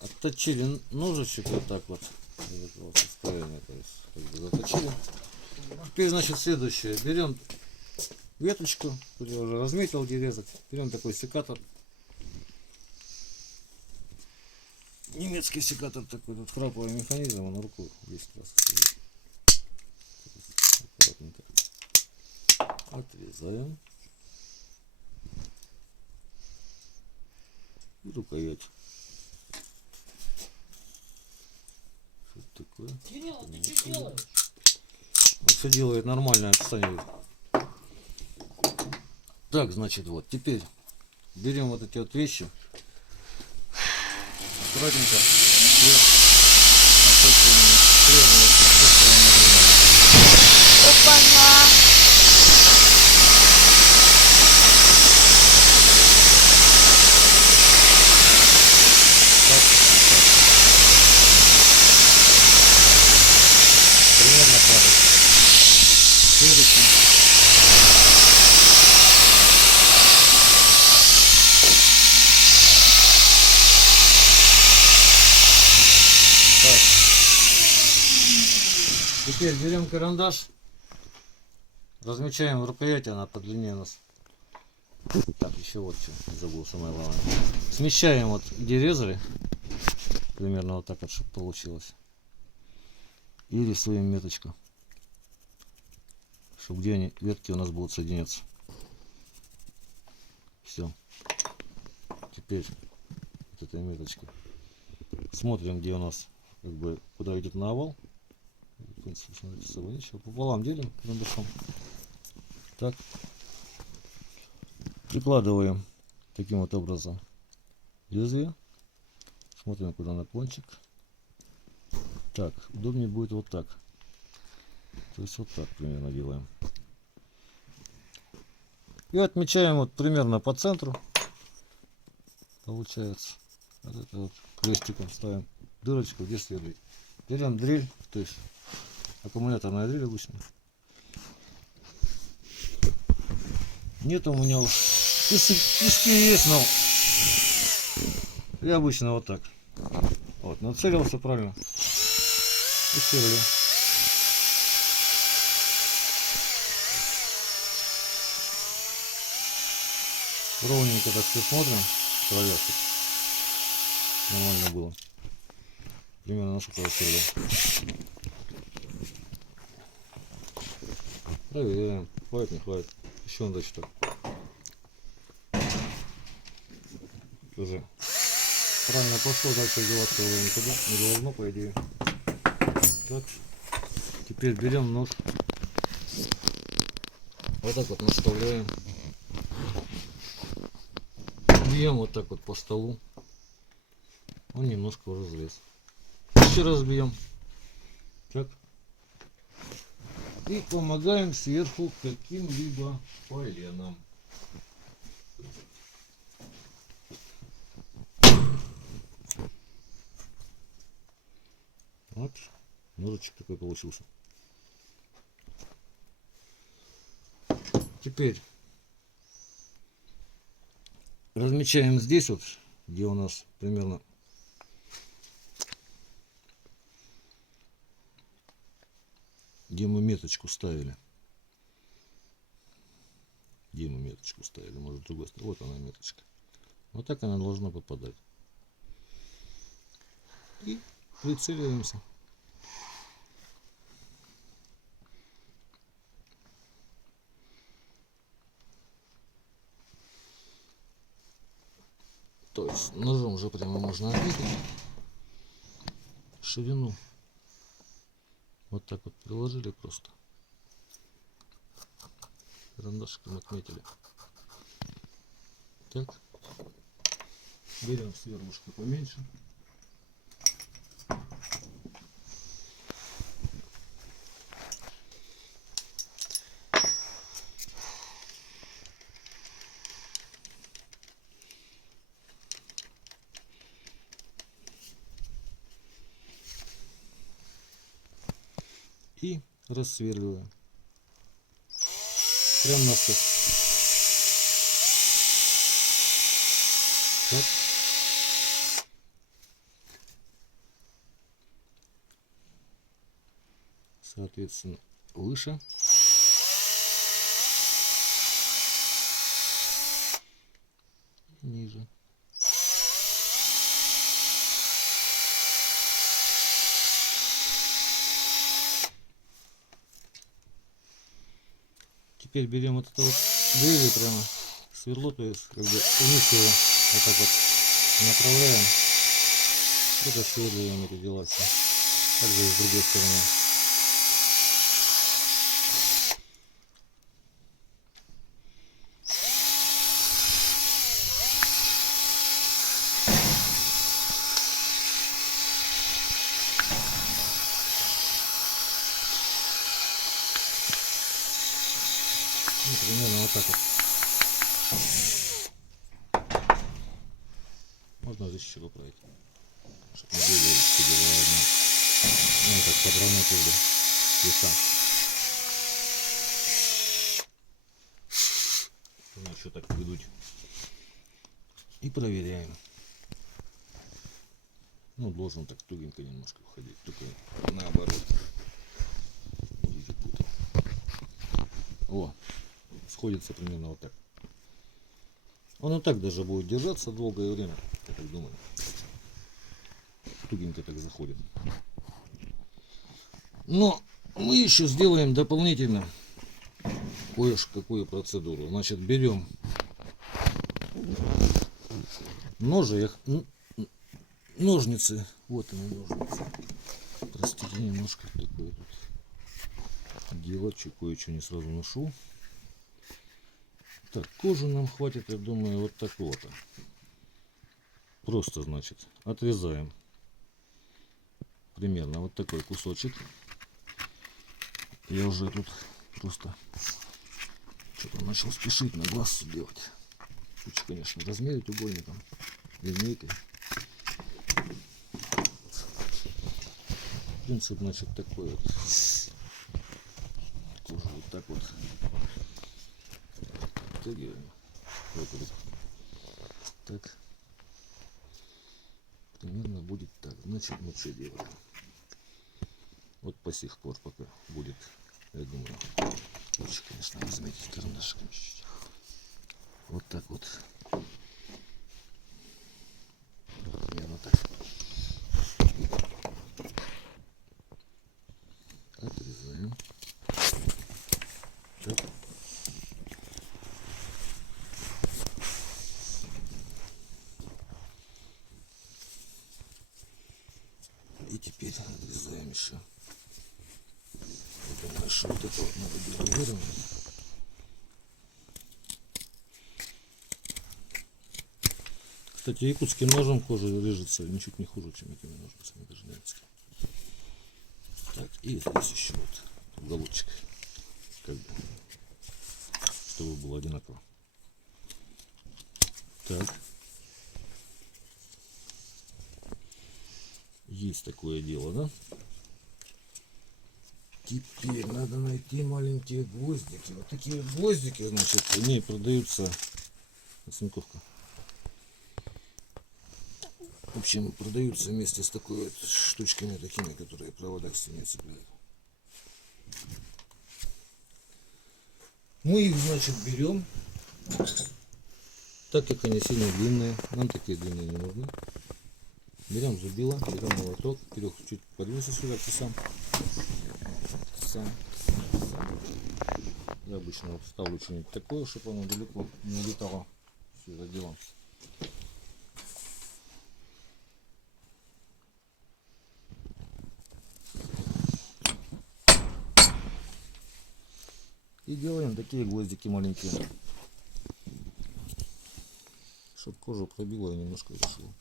Отточили ножичек вот так вот. Вот состояние, то есть как бы заточили. Теперь, значит, следующее. Берем веточку, тут я уже разметил, где резать. Берем такой секатор. Немецкий секатор такой, тут храповый механизм, он руку 10 раз. Аккуратненько отрезаем. И рукоять. Что такое? Кирилл, ты что делаешь? Он все делает нормально, описание. Так, значит, вот, теперь берем вот эти вот вещи. Аккуратненько. Опа-на! Примерно падает. Следующий. Так. Теперь берем карандаш, размечаем рукоять, она по длине у нас. Так, еще вот что, забыл самое главное. Смещаем вот где резали, примерно вот так вот, чтобы получилось. И рисуем меточку, чтобы где они, ветки у нас будут соединяться. Все. Теперь вот этой меточкой смотрим, где у нас, как бы, куда идет на овал. В принципе, смотрите, с собой ничего. Пополам делим карандашом. Так. Прикладываем таким вот образом лезвие. Смотрим, куда наклончик. Так, удобнее будет вот так. То есть вот так примерно делаем. И отмечаем вот примерно по центру. Получается. Вот это вот крестиком ставим дырочку, где сверлить. Берем дрель, то есть аккумуляторная дрель обычно. Нет у меня уж пески есть, но я обычно вот так. Вот, нацелился правильно. И сверлю. Ровненько так все смотрим. Проверки. Нормально было. Примерно насколько я сверлю. Проверяем. Хватит, не хватит. Еще надо что-то. Уже правильно пошло, дальше деваться уже никуда не должно, по идее. Так, теперь берем нож, вот так вот наставляем, бьем вот так вот по столу, он немножко уже разрез. Еще раз бьем, так, и помогаем сверху каким-либо поленом. Вот ножичек такой получился. Теперь размечаем здесь вот, где у нас примерно где мы меточку ставили. Где мы меточку ставили, может, с другой стороны. Вот она меточка. Вот так она должна попадать. И прицеливаемся. То есть ножом уже прямо можно отметить ширину. Вот так вот приложили просто. Карандашиком отметили. Так. Берем сверлышко поменьше. И рассверливаем. Прям на стык. Так. соответственно, выше. Ниже. Теперь берем вот это вот левее прямо сверло, то есть как бы вниз его вот так вот направляем. Это сверливаем это дела все. Также и с другой стороны. Ну, примерно вот так вот. Можно здесь еще поправить, чтобы не были себе одно. Ну, так подровнять как бы веса. Ну, еще так выдуть. И проверяем. Ну, должен так тугенько немножко уходить, только наоборот. О, сходится примерно вот так. Он и так даже будет держаться долгое время, я так думаю. Тугенько так заходит. Но мы еще сделаем дополнительно кое-какую процедуру. Значит, берем ножницы. Вот они, ножницы. Простите, немножко такое тут дело, кое-что не сразу ношу. Так, кожу нам хватит, я думаю, вот такого-то. Просто, значит, отрезаем примерно вот такой кусочек. Я уже тут просто что-то начал спешить на глаз все делать. Лучше, конечно, размерить угольником, линейкой. Принцип, значит, такой вот. Кожу вот так вот оттягиваем. Так. Примерно будет так. Значит, мы что делаем? Вот по сих пор пока будет, я думаю, лучше, конечно, разметить карандашиком чуть-чуть. Вот так вот. Примерно так. Отрезаем. Так. И теперь отрезаем еще. Я думаю, что вот это вот надо выровнять. Кстати, якутским ножом кожа режется ничуть не хуже, чем этими ножницами, даже нравится. Так, и здесь еще вот уголочек, как бы, чтобы было одинаково. Так. Есть такое дело, да? Теперь надо найти маленькие гвоздики. Вот такие гвоздики, значит, они продаются. Оцинковка. В общем, продаются вместе с такой вот штучками такими, которые провода к стене цепляют. Мы их, значит, берем. Так как они сильно длинные, нам такие длинные не нужны. Берем зубило, берем молоток, Кирюх чуть подвинься сюда, ты сам. Я обычно вот ставлю что-нибудь такое, чтобы оно далеко не улетало. Все за делом. И делаем такие гвоздики маленькие, чтобы кожу пробило и немножко зашло.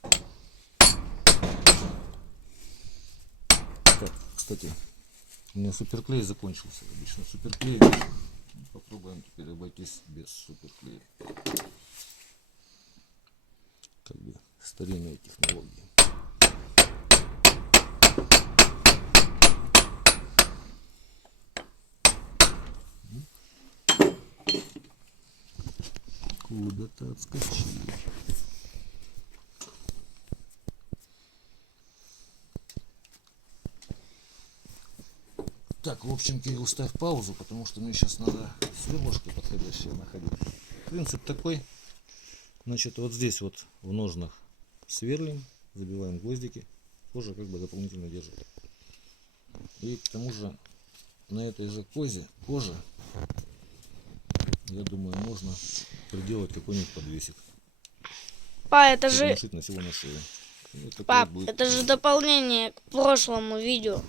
Так, кстати, у меня суперклей закончился. Обычно суперклей. Попробуем теперь обойтись без суперклея. Как бы старинные технологии. Куда-то отскочили. Так, в общем, Кирилл, ставь паузу, потому что мне сейчас надо сверлышко подходящее находить. Принцип такой. Значит, вот здесь вот в ножнах сверлим, забиваем гвоздики. Кожа как бы дополнительно держит. И к тому же на этой же коже, я думаю, можно приделать какой-нибудь подвесик. Па, это И же... носить на него на шею. И вот такой Пап, вот будет это же принцип. дополнение к прошлому видео.